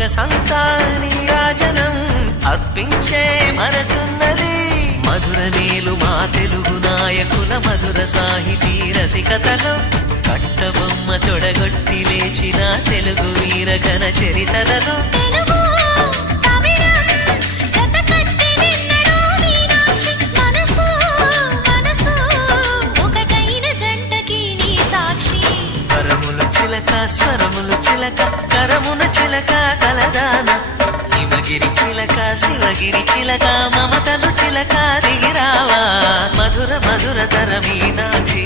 సొగసంతా నీరాజనం అర్పించే మనసున్నది. మధుర నీలు మా తెలుగు నాయకుల మధుర సాహితీ రసికతలో కట్టబొమ్మ తొడగొట్టి లేచిన తెలుగు వీరగణ చరితలలో స్వరములు చిలక కరమున చిలక కలదాన హిమగిరి చిలక శివగిరి చిలక మమతలు చిలక దిగిరావా మధుర మధుర తర మీనాక్షి.